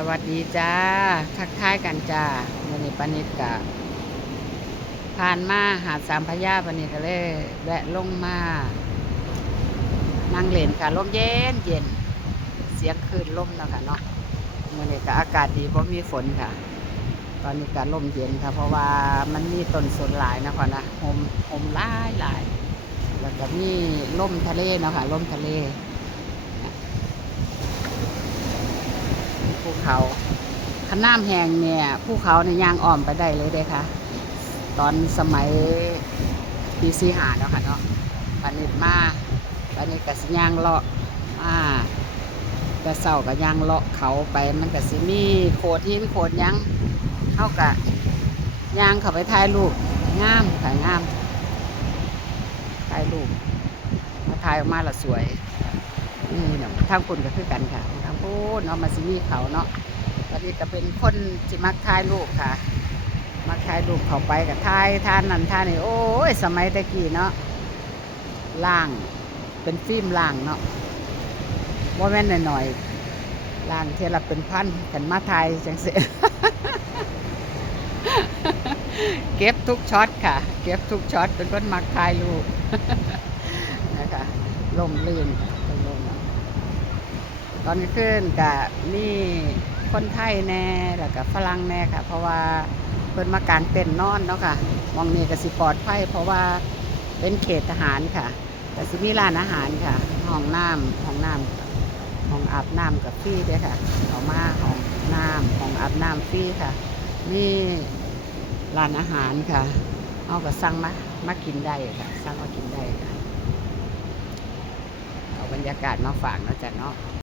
สวัสดีจ้าทักทายกันจ้าวันนี้ปานิดกะผ่านมาหาดสามพระยาปานิดก็เลยแวะลงมานั่งเล่นค่ะลมเย็นเย็นเสียงคลื่นลมเนาะค่ะเนาะวันนี้ก็อากาศดีเพราะมีฝนค่ะตอนนี้ก็ลมเย็นค่ะเพราะว่ามันมีต้นสนหลายนะคะนะโฮมหลายแล้วก็มีลมทะเลเนาะค่ะลมทะเลภูเขาขน้ำแห้งเนี่ยภูเขาเนี่ยยางอ้อมไปได้เลยเด้ค่ะตอนสมัยปีสี่หาเนาะค่ะเนาะปานิดมาปานิดกับสิยางเลาะแต่เศร้ากับยางเลาะเขาไปมันกับสิมีโขดที่โขดยังเท่ากับยางเขาไปถ่ายรูปงามค่ะงามถ่ายรูปมาถ่ายออกมาละสวยนี่เนาะทางคุณก็คือกันค่ะทางพูดเนาะมาสิมีเขาเนาะปานิดก็เป็นคนที่มักถ่ายรูปค่ะมาถ่ายรูปเขาไปกับถ่ายท่านนั่นท่านนี่โอ้ยสมัยตะกี้เนาะล่างเป็นฟิล์มล่างเนาะว่าแม่นหน่อยๆล่างเทละเป็นพันกันมาถ่ายจังสิ เก็บทุกช็อตค่ะเก็บทุกช็อตเป็นคนมักถ่ายรูป นะคะลมลื่นลมตอนขึ้นกับนี่คนไทยแน่แล้วกับฝรั่งแน่ค่ะเพราะว่าเพิ่นมากางเต็นท์นอนเนาะค่ะมองนี่ก็สิปลอดภัยเพราะว่าเป็นเขตทหารค่ะแต่สิมีร้านอาหารค่ะห้องอาบน้ำกับฟรีด้วยค่ะเอามาห้องอาบน้ำฟรีค่ะนี่ร้านอาหารค่ะเอาก็สั่งมากินได้ค่ะสั่งมากินได้ค่ะเอาบรรยากาศมาฝากเนาะจ๊ะเนาะ